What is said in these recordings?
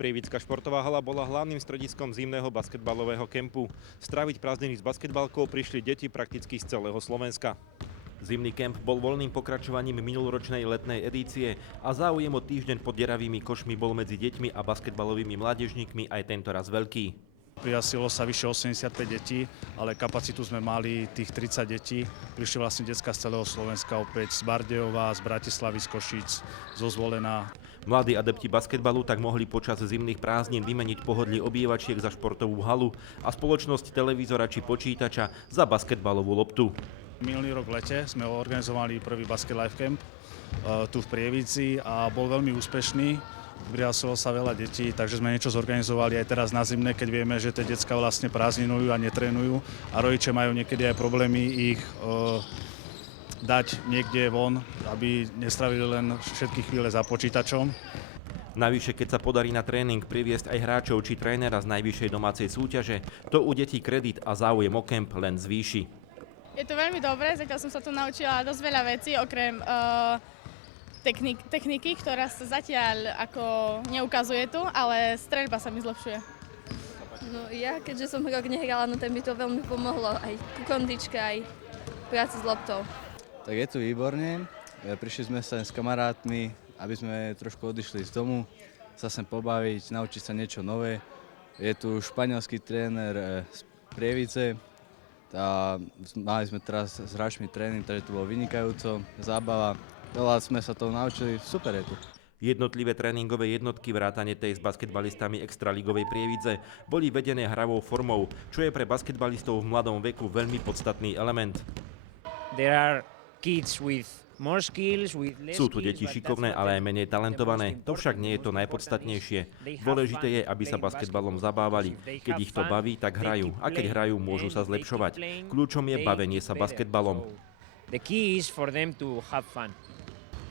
Prievická športová hala bola hlavným strediskom zimného basketbalového kempu. Stráviť prázdniny s basketbalkou prišli deti prakticky z celého Slovenska. Zimný kemp bol voľným pokračovaním minuloročnej letnej edície a záujem o týždeň pod deravými košmi bol medzi deťmi a basketbalovými mládežníkmi aj tentoraz veľký. Prihlásilo sa vyše 85 detí, ale kapacitu sme mali tých 30 detí. Prišli vlastne decká z celého Slovenska, opäť z Bardejova, z Bratislavy, z Košíc, zo Zvolena. Mladí adepti basketbalu tak mohli počas zimných prázdnin vymeniť pohodlie obývačiek za športovú halu a spoločnosť televízora či počítača za basketbalovú loptu. Minulý rok v lete sme organizovali prvý Basket Life Camp tu v Prievidzi a bol veľmi úspešný. Prihlásilo sa veľa detí, takže sme niečo zorganizovali aj teraz na zimné, keď vieme, že tie decká vlastne prázdninujú a netrénujú a rodičia majú niekedy aj problémy ich dať niekde von, aby nestravili len všetky chvíle za počítačom. Navyše, keď sa podarí na tréning priviesť aj hráčov či trénera z najvyššej domácej súťaže, to u detí kredit a záujem o kemp len zvýši. Je to veľmi dobré, zatiaľ som sa tu naučila dosť veľa vecí, okrem techniky, ktorá sa zatiaľ ako neukazuje tu, ale streľba sa mi zlepšuje. No ja, keďže som rok nehrala, no tak mi to veľmi pomohlo, aj ku kondičke, aj práci s loptou. Tak je tu výborne, prišli sme sa s kamarátmi, aby sme trošku odišli z domu, sa sem pobaviť, naučiť sa niečo nové. Je tu španielský tréner z Prievidze, a mali sme teraz s hráčmi tréning, takže to bolo vynikajúco, zábava. Veľa sme sa toho naučili, super je tu. Jednotlivé tréningové jednotky vrátane tej s basketbalistami extraligovej Prievidze boli vedené hravou formou, čo je pre basketbalistov v mladom veku veľmi podstatný element. Sú tu deti šikovné, ale aj menej talentované, to však nie je to najpodstatnejšie. Dôležité je, aby sa basketbalom zabávali. Keď ich to baví, tak hrajú. A keď hrajú, môžu sa zlepšovať. Kľúčom je bavenie sa basketbalom.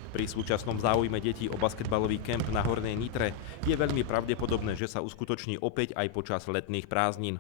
Pri súčasnom záujme detí o basketbalový kemp na Hornej Nitre je veľmi pravdepodobné, že sa uskutoční opäť aj počas letných prázdnin.